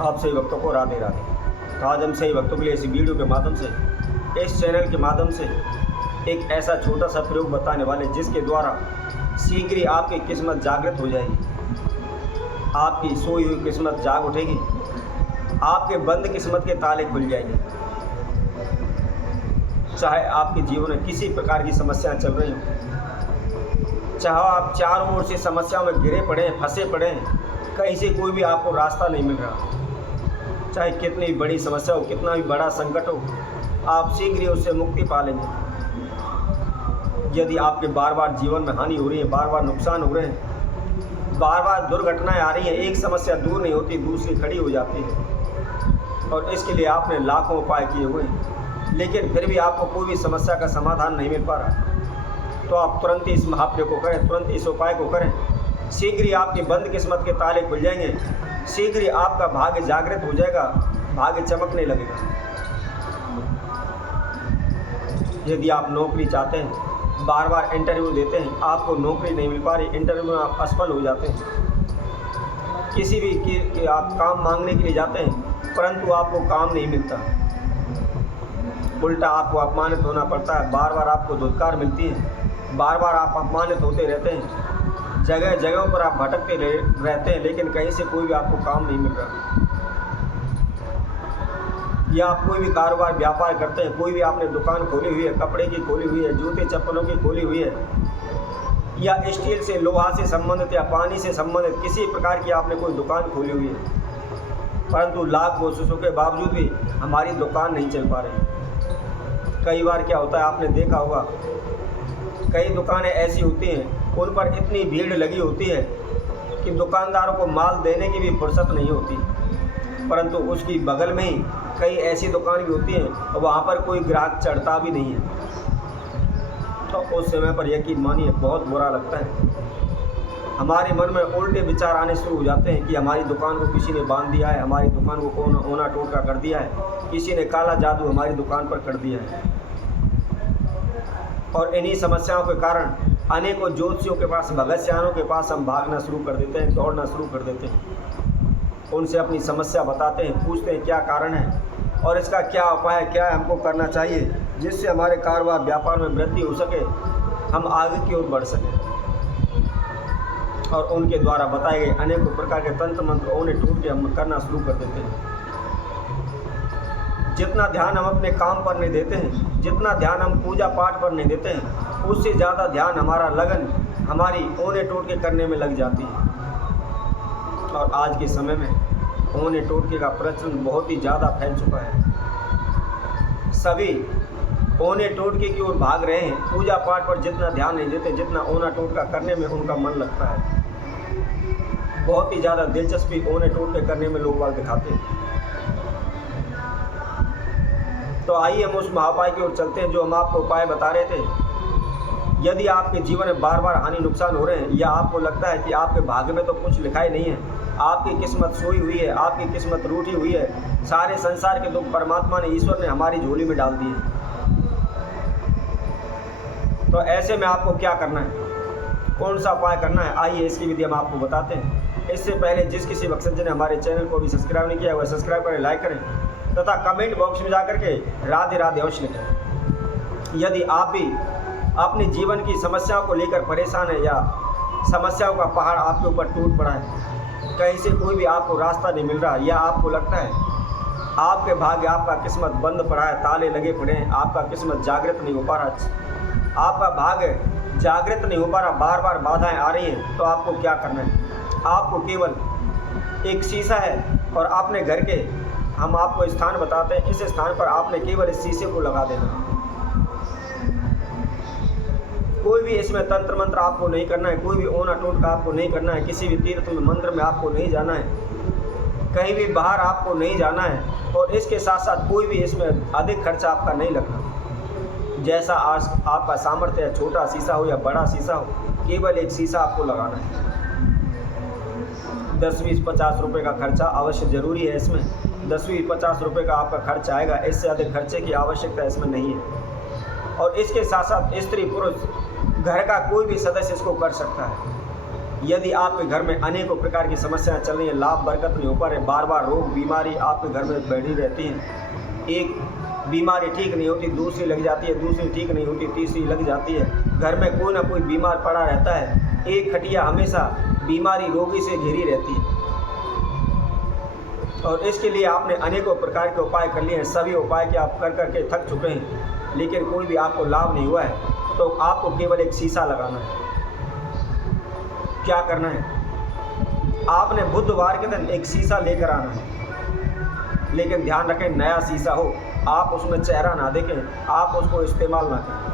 आप सभी भक्तों को राधे राधे। तो आज हम सभी भक्तों के लिए इस वीडियो के माध्यम से, इस चैनल के माध्यम से एक ऐसा छोटा सा प्रयोग बताने वाले जिसके द्वारा शीघ्र ही आपकी किस्मत जागृत हो जाएगी। आपकी सोई हुई किस्मत जाग उठेगी, आपके बंद किस्मत के ताले खुल जाएंगे। चाहे आपके जीवन में किसी प्रकार की समस्याएं चल रही हों, चाहे आप चारों ओर से समस्याओं में घिरे पड़े हैं, फंसे पड़े हैं, कहीं से कोई भी आपको रास्ता नहीं मिल रहा, चाहे कितनी बड़ी समस्या हो, कितना भी बड़ा संकट हो, आप शीघ्र ही उससे मुक्ति पा लेंगे। यदि आपके बार बार जीवन में हानि हो रही है, बार बार नुकसान हो रहे हैं, बार बार दुर्घटनाएं आ रही हैं, एक समस्या दूर नहीं होती, दूसरी खड़ी हो जाती है और इसके लिए आपने लाखों उपाय किए हुए हैं, लेकिन फिर भी आपको कोई भी समस्या का समाधान नहीं मिल पा रहा, तो आप तुरंत ही इस महाप्रयोग को करें, तुरंत इस उपाय को करें। शीघ्र ही आपकी बंद किस्मत के ताले खुल जाएंगे, शीघ्र ही आपका भाग्य जागृत हो जाएगा, भाग्य चमकने लगेगा। यदि आप नौकरी चाहते हैं, बार बार इंटरव्यू देते हैं, आपको नौकरी नहीं मिल पा रही, इंटरव्यू में आप असफल हो जाते हैं, किसी भी आप काम मांगने के लिए जाते हैं परंतु आपको काम नहीं मिलता, उल्टा आपको अपमानित होना पड़ता है, बार बार आपको धुतकार मिलती है, बार बार आप अपमानित होते रहते हैं, जगह जगहों पर आप भटकते रहते हैं, लेकिन कहीं से कोई भी आपको काम नहीं मिल रहा। या आप कोई भी कारोबार व्यापार करते हैं, कोई भी आपने दुकान खोली हुई है, कपड़े की खोली हुई है, जूते चप्पलों की खोली हुई है, या स्टील से, लोहा से संबंधित या पानी से संबंधित किसी प्रकार की आपने कोई दुकान खोली हुई है, परंतु लाख कोशिशों के बावजूद भी हमारी दुकान नहीं चल पा रही। कई बार क्या होता है, आपने देखा होगा, कई दुकानें ऐसी होती हैं, उन पर इतनी भीड़ लगी होती है कि दुकानदारों को माल देने की भी फुर्सत नहीं होती, परंतु उसकी बगल में ही कई ऐसी दुकान भी होती हैं और वहाँ पर कोई ग्राहक चढ़ता भी नहीं है। तो उस समय पर यकीन मानिए बहुत बुरा लगता है, हमारे मन में उल्टे विचार आने शुरू हो जाते हैं कि हमारी दुकान को किसी ने बांध दिया है, हमारी दुकान को कौन ओना टोटका कर दिया है, किसी ने काला जादू हमारी दुकान पर कर दिया है। और इन्हीं समस्याओं के कारण अनेकों ज्योतिषियों के पास, भगतसियानों के पास हम भागना शुरू कर देते हैं, दौड़ना शुरू कर देते हैं, उनसे अपनी समस्या बताते हैं, पूछते हैं क्या कारण है और इसका क्या उपाय है, क्या हमको करना चाहिए जिससे हमारे कारोबार व्यापार में वृद्धि हो सके, हम आगे की ओर बढ़ सकें। और उनके द्वारा बताए गए अनेकों प्रकार के तंत्र मंत्र उन्हें टूट के हम करना शुरू कर देते हैं। जितना ध्यान हम अपने काम पर नहीं देते हैं, जितना ध्यान हम पूजा पाठ पर नहीं देते हैं, उससे ज़्यादा ध्यान हमारा लगन हमारी ओने टोटके करने में लग जाती है। और आज के समय में ओने टोटके का प्रचलन बहुत ही ज़्यादा फैल चुका है, सभी ओने टोटके की ओर भाग रहे हैं, पूजा पाठ पर जितना ध्यान नहीं देते, जितना ओना टोटका करने में उनका मन लगता है। बहुत ही ज़्यादा दिलचस्पी ओने टोटके करने में लोग बाग दिखाते हैं। तो आइए हम उस महाउपाय की ओर चलते हैं जो हम आपको उपाय बता रहे थे। यदि आपके जीवन में बार बार हानि नुकसान हो रहे हैं, या आपको लगता है कि आपके भाग्य में तो कुछ लिखा ही नहीं है, आपकी किस्मत सोई हुई है, आपकी किस्मत रूठी हुई है, सारे संसार के दुख परमात्मा ने, ईश्वर ने हमारी झोली में डाल दिए, तो ऐसे में आपको क्या करना है, कौन सा उपाय करना है, आइए इसकी विधि हम आपको बताते हैं। इससे पहले जिस किसी भक्तजन ने हमारे चैनल को भी सब्सक्राइब नहीं किया, वह सब्सक्राइब करें, लाइक करें तथा कमेंट बॉक्स में जाकर के राधे राधे अवश्य लिखें। यदि आप भी अपने जीवन की समस्याओं को लेकर परेशान है, या समस्याओं का पहाड़ आपके ऊपर टूट पड़ा है, कहीं से कोई भी आपको रास्ता नहीं मिल रहा, या आपको लगता है आपके भाग्य, आपका किस्मत बंद पड़ा है, ताले लगे पड़े हैं, आपका किस्मत जागृत नहीं हो पा रहा, आपका भाग्य जागृत नहीं हो पा रहा, बार बार बाधाएं आ रही हैं, तो आपको क्या करना है, आपको केवल एक शीशा है और अपने घर के हम आपको स्थान बताते हैं, इस स्थान पर आपने केवल इस शीशे को लगा देना। कोई भी इसमें तंत्र मंत्र आपको नहीं करना है, कोई भी ओना टोटका आपको नहीं करना है, किसी भी तीर्थ में मंदिर में आपको नहीं जाना है, कहीं भी बाहर आपको नहीं जाना है, और इसके साथ साथ कोई भी इसमें अधिक खर्चा आपका नहीं लगना। जैसा आज आपका सामर्थ्य है, छोटा शीशा हो या बड़ा शीशा हो, केवल एक शीशा आपको लगाना है। 10-20-50 रुपये का खर्चा अवश्य ज़रूरी है, इसमें 10-20-50 रुपये का आपका खर्च आएगा, इससे अधिक खर्चे की आवश्यकता इसमें नहीं है। और इसके साथ साथ स्त्री पुरुष घर का कोई भी सदस्य इसको कर सकता है। यदि आपके घर में अनेकों प्रकार की समस्याएं चल रही हैं, लाभ बरकत नहीं हो पा रहे, बार बार रोग बीमारी आपके घर में बढ़ी रहती हैं, एक बीमारी ठीक नहीं होती दूसरी लग जाती है, दूसरी ठीक नहीं होती तीसरी लग जाती है, घर में कोई ना कोई बीमार पड़ा रहता है, एक खटिया हमेशा बीमारी रोगी से घिरी रहती है। और इसके लिए आपने अनेकों प्रकार के उपाय कर लिए हैं, सभी उपाय के आप कर करके थक चुके हैं, लेकिन कोई भी आपको लाभ नहीं हुआ है, तो आपको केवल एक शीशा लगाना है। क्या करना है, आपने बुधवार के दिन एक शीशा लेकर आना है, लेकिन ध्यान रखें नया शीशा हो, आप उसमें चेहरा ना देखें, आप उसको इस्तेमाल ना करें।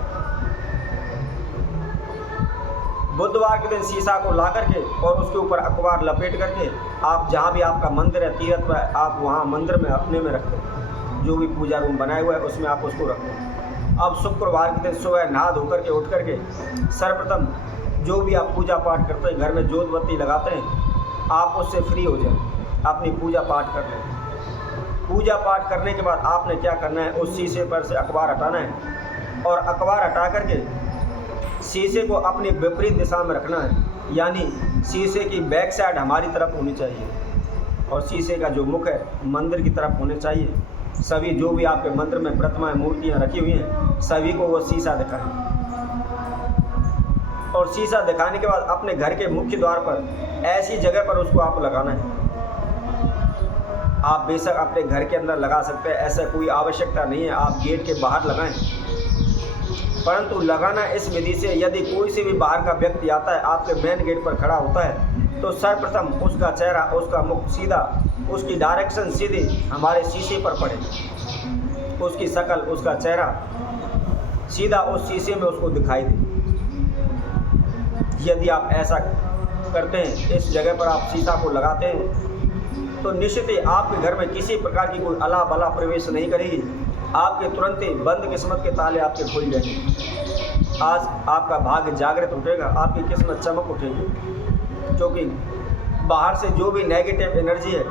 बुधवार के दिन शीशा को ला करके और उसके ऊपर अखबार लपेट करके आप जहाँ भी आपका मंदिर है, तीर्थ है, आप वहाँ मंदिर में अपने में रखें, जो भी पूजा रूम बनाया हुआ है उसमें आप उसको रखें। अब शुक्रवार के दिन सुबह नहा धो करके उठ करके सर्वप्रथम जो भी आप पूजा पाठ करते हैं, घर में जोत बत्ती लगाते हैं, आप उससे फ्री हो जाएं, अपनी पूजा पाठ कर लें। पूजा पाठ करने के बाद आपने क्या करना है, उस शीशे पर से अखबार हटाना है और अखबार हटा करके शीशे को अपनी विपरीत दिशा में रखना है, यानी शीशे की बैक साइड हमारी तरफ होनी चाहिए और शीशे का जो मुख है मंदिर की तरफ होने चाहिए। सभी जो भी आपके मंदिर में प्रतिमाएं मूर्तियां रखी हुई हैं, सभी को वो शीशा दिखाएं और शीशा दिखाने के बाद अपने घर के मुख्य द्वार पर ऐसी जगह पर उसको आप लगाना है। आप बेशक अपने घर के अंदर लगा सकते हैं, ऐसा कोई आवश्यकता नहीं है आप गेट के बाहर लगाएं, परंतु लगाना इस विधि से, यदि कोई से भी बाहर का व्यक्ति आता है, आपके मेन गेट पर खड़ा होता है, तो सर्वप्रथम उसका चेहरा, उसका मुख सीधा, उसकी डायरेक्शन सीधी हमारे शीशे पर पड़े, उसकी शक्ल, उसका चेहरा सीधा उस शीशे में उसको दिखाई दे। यदि आप ऐसा करते हैं, इस जगह पर आप शीशा को लगाते हैं, तो निश्चित ही आपके घर में किसी प्रकार की कोई अला बला प्रवेश नहीं करेगी, आपके तुरंत ही बंद किस्मत के ताले आपके खुल जाएंगे। आज आपका भाग्य जागृत उठेगा, आपकी किस्मत चमक उठेगी, क्योंकि बाहर से जो भी नेगेटिव एनर्जी है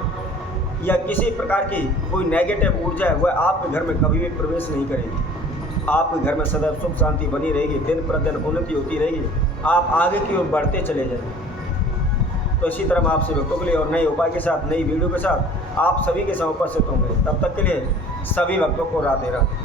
या किसी प्रकार की कोई नेगेटिव ऊर्जा है, वह आपके घर में कभी भी प्रवेश नहीं करेगी। आपके घर में सदैव सुख शांति बनी रहेगी, दिन प्रतिदिन उन्नति होती रहेगी, आप आगे की ओर बढ़ते चले जाएंगे। तो इसी तरह आपसे भक्तों के लिए और नए उपाय के साथ, नई वीडियो के साथ आप सभी के साथ उपस्थित होंगे। तब तक के लिए सभी भक्तों को राधे राधे।